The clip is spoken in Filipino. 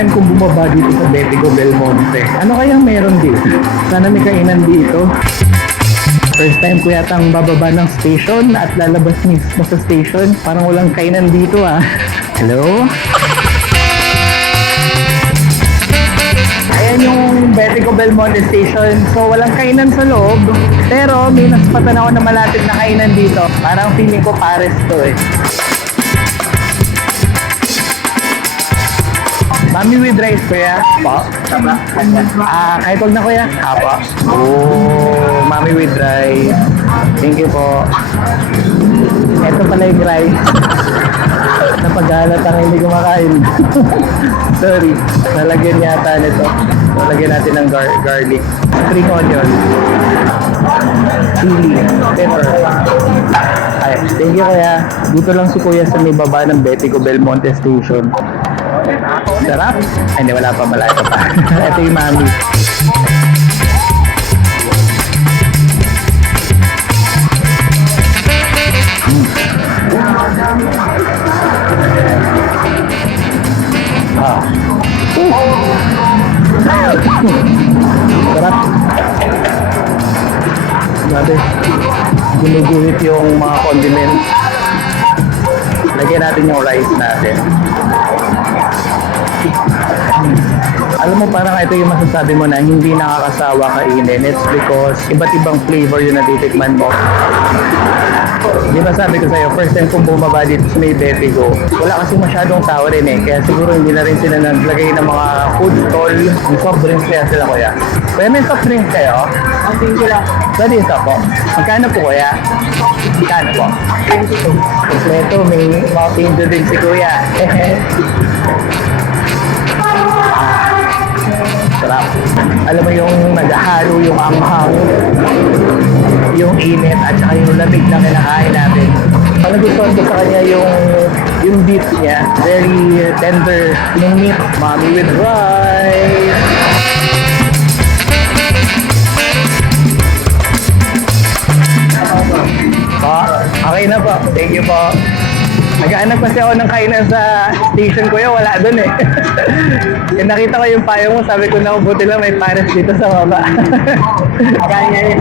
time kong bumaba dito sa Betigo Belmonte. Ano kayang meron dito? Sana may kainan dito. First time ko yatang bababa ng station at lalabas mismo sa station. Parang walang kainan dito ah. Hello? Ayan yung Betigo Belmonte Station. So walang kainan sa loob. Pero may naspatan ako na malapit na kainan dito. Parang feeling ko pares to eh. Mami with rice, kuya? Po? Kahit huwag na, kuya? Po. Oh, mami with rice. Thank you po. Ito pala yung rice. Napagalat ang hindi kumakain. Sorry. Nalagyan yata nito. Nalagyan natin ng garlic. Spring onion. Chili. Pepper. Ay, thank you, kuya. Dito lang si kuya sa may baba ng Betigo Belmonte Station. Sarap? Ay, hindi, wala pa, malayo pa. Ito yung mami. Sarap. Grabe. Ginuguhit yung mga condiments. Lagyan natin yung rice natin. Alam mo, parang ito yung masasabi mo na hindi nakakasawa kainin. It's because iba't ibang flavor yung natitikman mo. Di ba sabi ko sa'yo, first time kong bumaba dito sa may Betigo, wala kasi masyadong tao rin eh. Kaya siguro hindi na rin sila naglagay ng mga food stall. May soft drinks kaya sila, kuya. Kuya, may soft drinks kayo? Ang sila. Pwede ito po. Magkano po, kuya? Magkano po? Kompleto, may mountain dew din si kuya. Sarap. Alam mo yung naghahalo yung anghang, yung init at saka yung lamig na kinakain natin. Ang nagustuhan ko sa kanya yung beef niya. Very tender yung meat. Mommy with rice. Po, okay na po. Thank you po. Nag-aanap kasi ako ng kainan sa station ko yun, wala dun eh. Yung nakita ko yung payo mo, sabi ko na buti lang may pares dito sa baba. Kaya nga yung